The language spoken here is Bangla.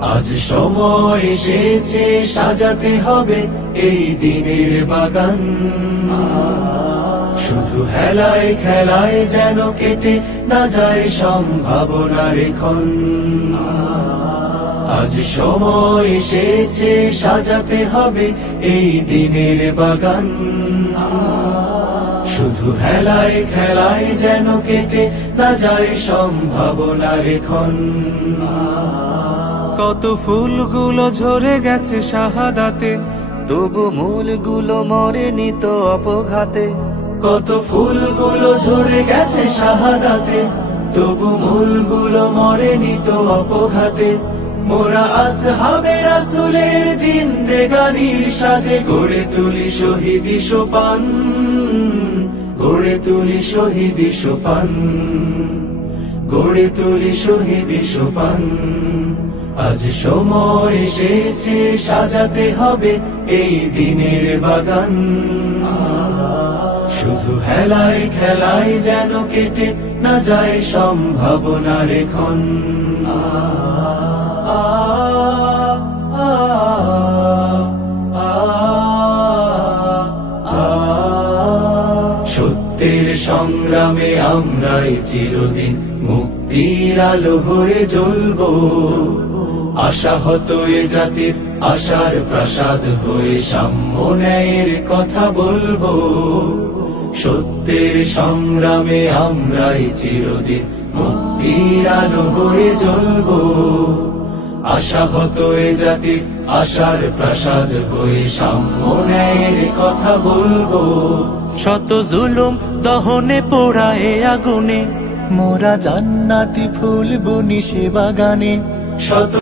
আজ সময় এসেছে সাজাতে হবে এই দিনের বাগান। শুধু হেলায় খেলায় যেন কেটে না যায় সম্ভাবনার ক্ষণ। আজ সময় এসেছে সাজাতে হবে এই দিনের বাগান। শুধু হেলায় খেলায় যেন কেটে না যায় সম্ভাবনার ক্ষণ। কত ফুলগুলো ঝরে গেছে শাহাদাতে, তবু মূলগুলো মরেনি তো অপঘাতে। কত ফুলগুলো ঝরে গেছে শাহাদাতে, তবু মূলগুলো মরেনি তো অপঘাতে। মোরা আসহাবে রাসূলের জিন্দেগানির সাজে গড়ে তুলি শহীদি সোপান, গড়ে তুলি শহীদি সোপান, গড়ে তুলি শহীদি সোপান। আজ সময় এসেছে সাজাতে হবে এই দিনের বাগান। শুধু হেলায় খেলায় যেন কেটে না যায় সম্ভাবনার ক্ষণ। সত্যের সংগ্রামে আমরাই চিরদিন মুক্তির আলো হয়ে জ্বলবো। আশাহত এ জাতির আশার প্রাসাদ হয়ে সাম্য ন্যায়ের কথা বলবো। সত্যের সংগ্রামে আমরাই চিরদিন মুক্তির আলো হয়ে জ্বলবো। আশাহত এ জাতির আশার প্রাসাদ হয়ে সাম্য ন্যায়ের কথা বলবো। শত জুলুম দহনে পোড়ায় আগুনে, মোরা জান্নাতি ফুল বুনি সে বাগানে। শত